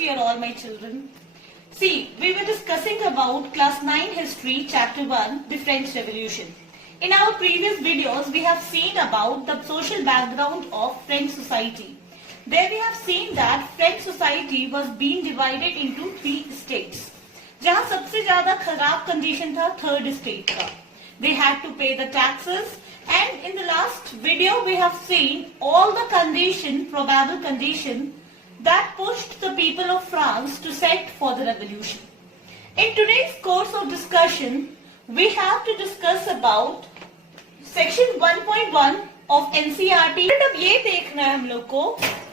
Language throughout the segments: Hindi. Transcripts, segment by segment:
dear all my children. See, we were discussing about class 9 history chapter 1, the French Revolution. In our previous videos, we have seen about the social background of French society. There we have seen that French society was being divided into 3 states. जहाँ सबसे ज़्यादा खराब condition था third state का. They had to pay the taxes, and in the last video we have seen all the probable condition that pushed the people of France to set for the revolution. In today's course of discussion, we have to discuss about section 1.1 of NCERT. अब ये देखना है हम लोग को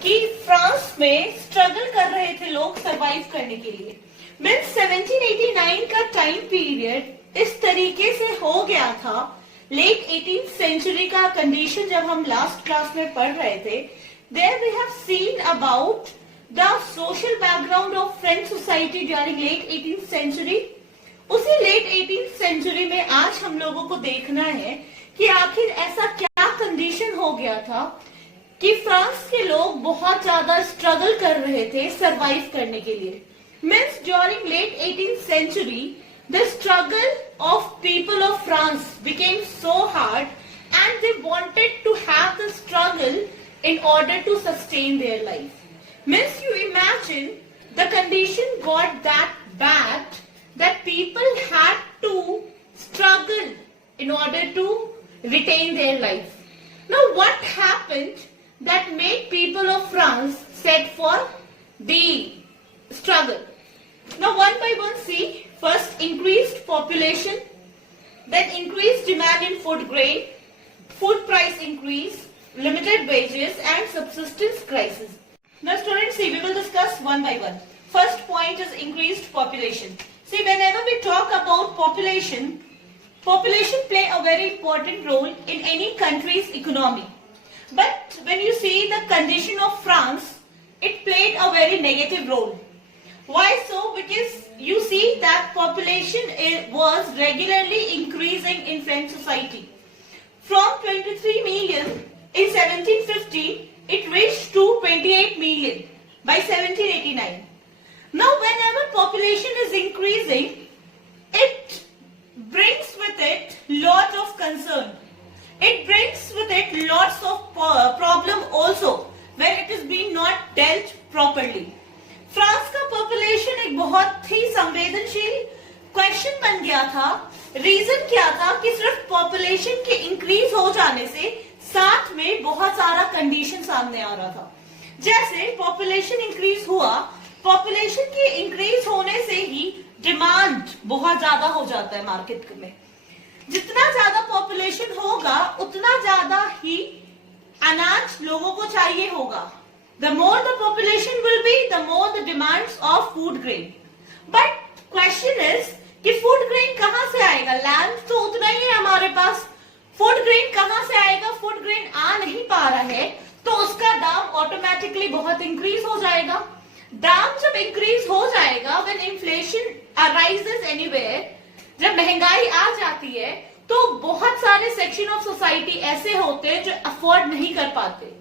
कि फ्रांस में स्ट्रगल कर रहे थे लोग सरवाइव करने के लिए. मीन्स 1789 का टाइम पीरियड इस तरीके से हो गया था. लेट 18th सेंचुरी का कंडीशन जब हम लास्ट क्लास में पढ़ रहे थे, there we have seen about the social background of French society during late 18th century. उसी late 18th century में आज हम लोगों को देखना है कि आखिर ऐसा क्या कंडीशन हो गया था कि फ्रांस के लोग बहुत ज्यादा स्ट्रगल कर रहे थे सरवाइव करने के लिए. Means during late 18th century the struggle of people of France became so hard and they wanted to have the struggle in order to sustain their life. Means you imagine the condition got that bad that people had to struggle in order to retain their life. Now what happened that made people of France set for the struggle? Now one by one see. First, increased population, then increased demand in food grain, food price increase, limited wages and subsistence crisis. Now students, see, we will discuss one by one. First point is increased population. See, whenever we talk about population, population play a very important role in any country's economy. But when you see the condition of France, it played a very negative role. Why so? Because you see that population was regularly increasing in French society. From 23 million in 1750, it reached to 28 million by 1789. Now whenever population is increasing, it brings with it lot of concern. It brings with it lots of problem also when it is being not dealt properly. France का पॉपुलेशन एक बहुत ही संवेदनशील क्वेश्चन बन गया था. रीजन क्या था कि सिर्फ पॉपुलेशन के इंक्रीज हो जाने से साथ में बहुत सारा कंडीशन सामने आ रहा था. जैसे पॉपुलेशन इंक्रीज हुआ, पॉपुलेशन के इंक्रीज होने से ही डिमांड बहुत ज्यादा हो जाता है मार्केट में. जितना ज्यादा पॉपुलेशन होगा उतना ज्यादा ही अनाज लोगों को चाहिए होगा. The more the population will be, the more the demands of food grain. But question is कि food grain कहाँ से आएगा? Land तो उतना ही है हमारे पास. Food grain कहाँ से आएगा? Food grain आ नहीं पा रहा है, तो उसका दाम ऑटोमेटिकली बहुत इंक्रीज हो जाएगा. दाम जब इंक्रीज हो जाएगा, when inflation arises anywhere, जब महंगाई आ जाती है, तो बहुत सारे सेक्शन ऑफ सोसाइटी ऐसे होते हैं जो अफोर्ड नहीं कर पाते.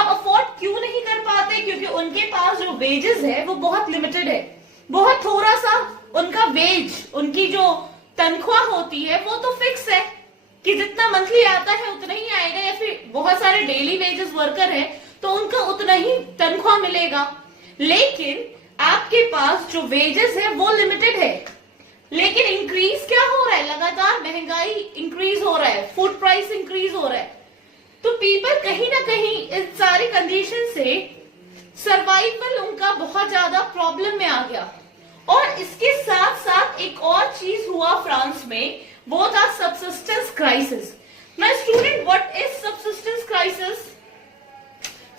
अब अफोर्ड क्यों नहीं कर पाते? क्योंकि उनके पास जो वेजेस है वो बहुत लिमिटेड है. बहुत थोड़ा सा उनका वेज, उनकी जो तनख्वाह होती है वो तो फिक्स है कि जितना मंथली आता है उतना ही आएगा, या फिर बहुत सारे डेली वेजेस वर्कर है तो उनका उतना ही तनख्वाह मिलेगा. लेकिन आपके पास जो वेजेस है वो लिमिटेड है. लेकिन इंक्रीज क्या हो रहा है? लगातार महंगाई इंक्रीज हो रहा है, फूड प्राइस इंक्रीज हो रहा है. तो पीपल कहीं ना कहीं इस सारी कंडीशन से सर्वाइवल उनका बहुत ज्यादा प्रॉब्लम में आ गया. और इसके साथ साथ एक और चीज हुआ फ्रांस में, वो था subsistence crisis. Now student, what is subsistence crisis?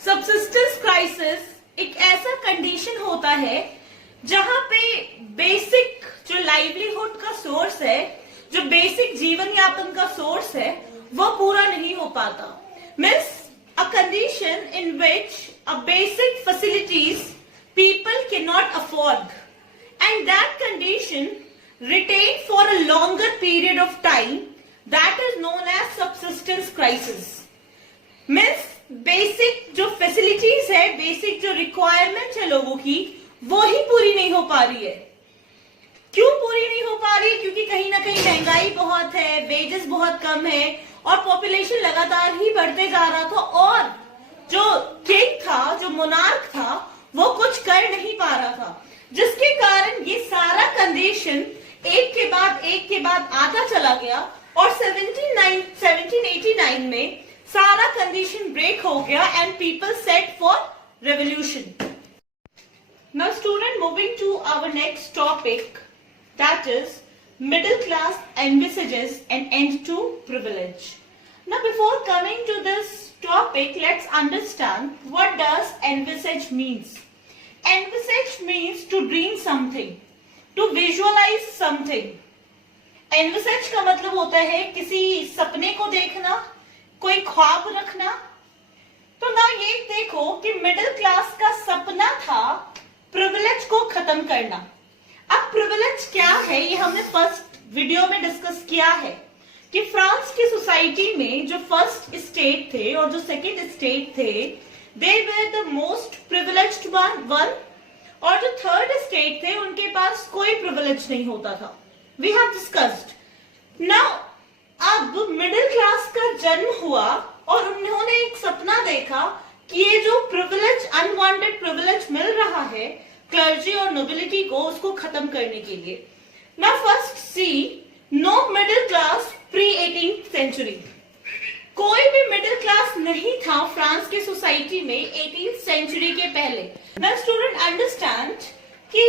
Subsistence crisis एक ऐसा कंडीशन होता है जहां पे बेसिक जो लाइवलीहुड का सोर्स है, जो बेसिक जीवन यापन का सोर्स है, वो पूरा नहीं हो पाता. Means a condition in which a basic facilities people cannot afford, and that condition retained for a longer period of time, that is known as subsistence crisis. Means basic जो facilities है, basic जो requirement है लोगों की, वो ही पूरी नहीं हो पा रही है। क्यों पूरी नहीं हो पा रही? क्योंकि कहीं ना कहीं महंगाई बहुत है, वेजेस बहुत कम है और पॉपुलेशन लगातार ही बढ़ते जा रहा था और जो किंग था, जो मोनार्क था, वो कुछ कर नहीं पा रहा था, जिसके कारण ये सारा कंडीशन एक के बाद आता चला गया और 1789 में सारा कंडीशन ब्रेक हो गया and people set for revolution. Now student, moving to our next topic, that is middle class envisages an end to privilege. Now before coming to this topic, let's understand what does envisage means. Envisage means to dream something, to visualize something. Envisage का मतलब होता है किसी सपने को देखना, कोई ख्वाब रखना। तो ना ये देखो कि मिडिल क्लास का सपना था प्रिविलेज को खत्म करना। अब प्रिविलेज क्या है ये हमने फर्स्ट वीडियो में डिस्कस किया है कि फ्रांस की सोसाइटी में जो फर्स्ट स्टेट थे और जो सेकंड स्टेट थे, they were the most privileged one और जो थर्ड स्टेट थे उनके पास कोई प्रिविलेज नहीं होता था। We have discussed. नाउ अब मिडिल क्लास का जन्म हुआ और उन्होंने एक सपना देखा कि ये जो प्रिविलेज, अनवांटेड प्रिविलेज मिल रहा है क्लर्जी और नोबिलिटी को, उसको खत्म करने के लिए। Now first see, no middle class pre 18th century. कोई भी मिडिल क्लास नहीं था फ्रांस की सोसाइटी में 18th सेंचुरी के पहले। नाउ स्टूडेंट अंडरस्टैंड कि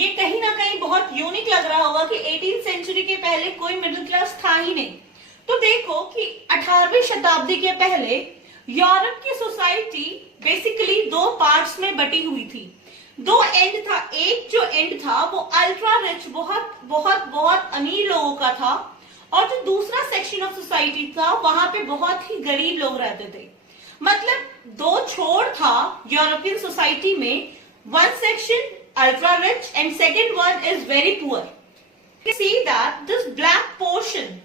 ये कहीं ना कहीं बहुत यूनिक लग रहा होगा कि 18th सेंचुरी के पहले कोई मिडिल क्लास था ही नहीं। तो देखो कि 18वीं शताब्दी के पहले यूरोप की सोसाइटी बेसिकली दो पार्ट्स में बटी हुई थी। दो एंड था, एक जो एंड था वो अल्ट्रा रिच, बहुत बहुत बहुत अमीर लोगों का था और जो दूसरा सेक्शन ऑफ सोसाइटी था वहां पे बहुत ही गरीब लोग रहते थे। मतलब दो छोर था यूरोपियन सोसाइटी में, one section ultra rich and second one is very poor. See that this black portion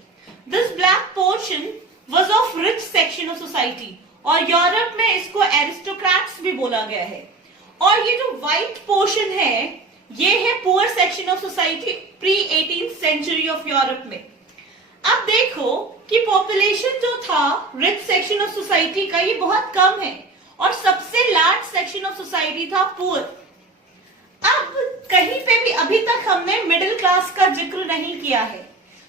was of rich section of society और यूरोप में इसको एरिस्टोक्रेट्स भी बोला गया है। और ये जो व्हाइट पोर्शन है ये है poor section of society pre 18th century of Europe में। अब देखो कि पॉपुलेशन जो था रिच सेक्शन ऑफ सोसाइटी का ये बहुत कम है और सबसे लार्ज सेक्शन ऑफ सोसाइटी था पुअर। अब कहीं पे भी अभी तक हमने मिडिल क्लास का जिक्र नहीं किया है।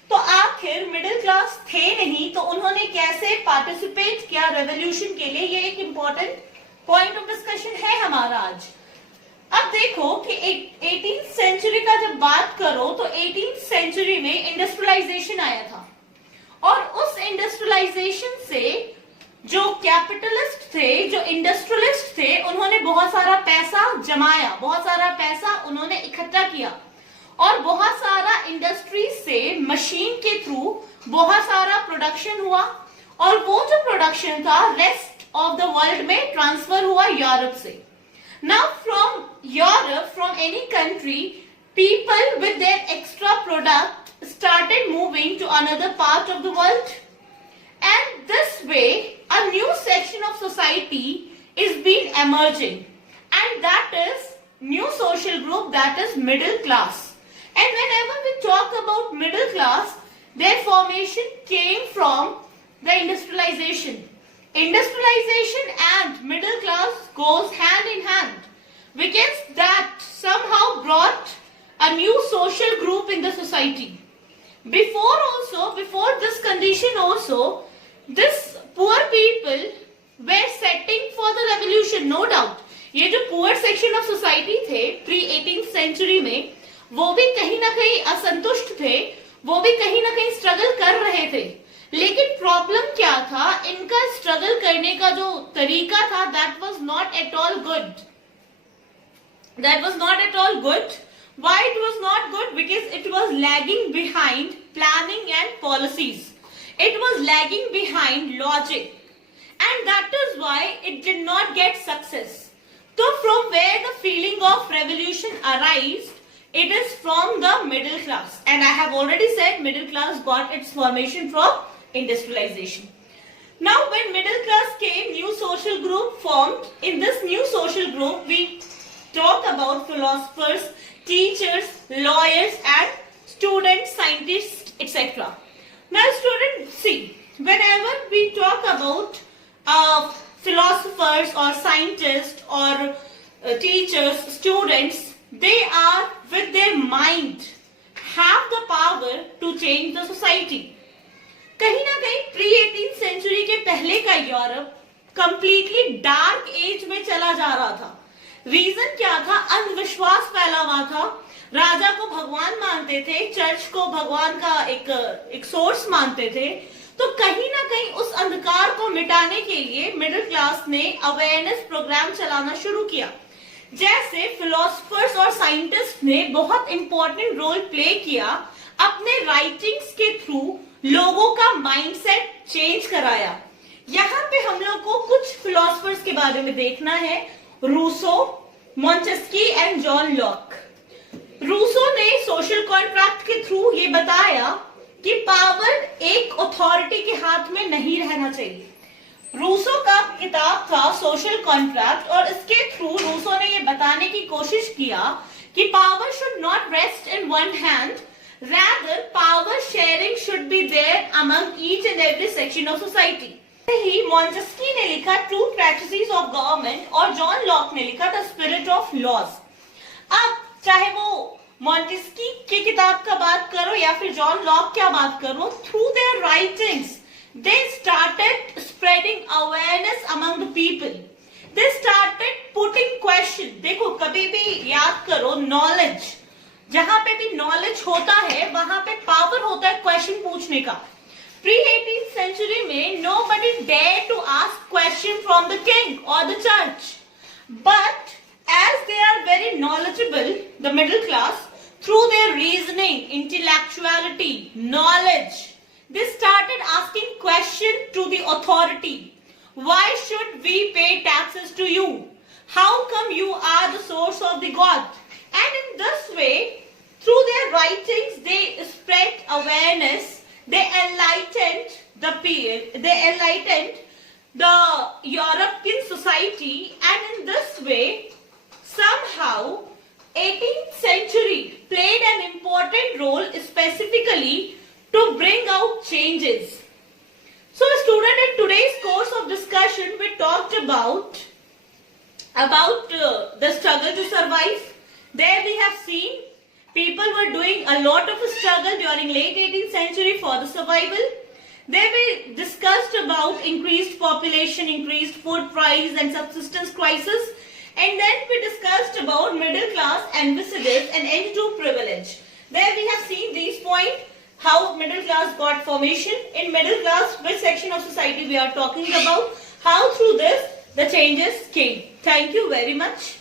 तो आखिर मिडिल क्लास थे नहीं तो उन्होंने कैसे पार्टिसिपेट किया रेवोल्यूशन के लिए, ये एक इंपॉर्टेंट पॉइंट ऑफ डिस्कशन है हमारा आज। अब देखो कि 18th सेंचुरी का जब बात करो तो 18th सेंचुरी में इंडस्ट्रियलाइजेशन आया था और उस इंडस्ट्रियलाइजेशन से जो कैपिटलिस्ट थे, जो इंडस्ट्रियलिस्ट थे, उन्होंने बहुत सारा पैसा जमाया, बहुत सारा पैसा उन्होंने इकट्ठा किया और बहुत सारा इंडस्ट्री से मशीन के थ्रू बहुत सारा प्रोडक्शन हुआ और वो जो प्रोडक्शन था रेस्ट ऑफ द वर्ल्ड में ट्रांसफर हुआ यूरोप से। Now from Europe, from any country, people with their extra product started moving to another part of the world and this way a new section of society is been emerging and that is new social group, that is middle class. And whenever we talk about middle class, their formation came from the industrialization. Industrialization and middle class goes hand in hand because that somehow brought a new social group in the society. Before this condition also, this poor people were setting for the revolution, no doubt. ये जो poor section of society थे pre 18th century में, वो भी कहीं ना कहीं असंतुष्ट थे, वो भी कहीं ना कहीं स्ट्रगल कर रहे थे। लेकिन प्रॉब्लम क्या था, इनका स्ट्रगल करने का जो तरीका था that was not at all good. Why it was not good? Because it was lagging behind planning and policies. It was lagging behind logic and that is why it did not get success. So from where the feeling of revolution arised, it is from the middle class, and I have already said middle class got its formation from industrialization. Now when middle class came, new social group formed. In this new social group we talk about philosophers, teachers, lawyers and students, scientists, etc. Now students, see, whenever we talk about philosophers or scientists or teachers, students, they are with their mind have the power to change the society. कहीं ना कहीं प्री 18th सेंचुरी के पहले का यूरोप कंप्लीटली डार्क एज में चला जा रहा था. रीजन क्या था? अंधविश्वास फैला हुआ था. राजा को भगवान मानते थे, चर्च को भगवान का एक सोर्स मानते थे. तो कहीं ना कहीं उस अंधकार को मिटाने के लिए मिडिल क्लास ने अवेयरनेस प्रोग्राम चलाना शुरू किया. जैसे फिलोसफर्स और साइंटिस्ट ने बहुत इंपॉर्टेंट रोल प्ले किया, अपने राइटिंग्स के थ्रू लोगों का माइंडसेट चेंज कराया. यहाँ पे हम लोग को कुछ फिलोसफर्स के बारे में देखना है. Rousseau, Montesquieu and John Locke. Rousseau ने सोशल कॉन्ट्रैक्ट के थ्रू ये बताया कि पावर एक अथॉरिटी के हाथ में नहीं रहना चाहिए. रूसो का किताब था सोशल कॉन्ट्रैक्ट और इसके थ्रू रूसो ने ये बताने की कोशिश किया कि power should not rest in one hand, rather power sharing should be there among each and every section of society. ही मॉन्टेस्की ने लिखा ट्रू प्रैक्टिसेस ऑफ गवर्नमेंट और जॉन लॉक ने लिखा द स्पिरिट ऑफ लॉज. अब चाहे वो मॉन्टेस्की की किताब का बात करो या फिर जॉन लॉक क्या बात करो, through their writings they started spreading awareness among the people. They started putting question. देखो कभी भी याद करो, नॉलेज, जहां पे भी नॉलेज होता है वहां पे पावर होता है क्वेश्चन पूछने का. प्री 18th सेंचुरी में nobody dared to ask question from the king or the church, but as they are very knowledgeable, the middle class, through their reasoning, intellectuality, knowledge, they started asking question to the authority. Why should we pay taxes to you? How come you are the source of the God? And in this way, through their writings, they spread awareness. They enlightened the European society, and in this way, somehow, 18th century played an important role, specifically to bring out changes. So, student, in today's course of discussion, we talked about the struggle to survive. There we have seen people were doing a lot of struggle during late 18th century for the survival. There we discussed about increased population, increased food price and subsistence crisis. And then we discussed about middle class envisages an end to privilege. There we have seen these points, how middle class got formation. In middle class, which section of society we are talking about, how through this the changes came. Thank you very much.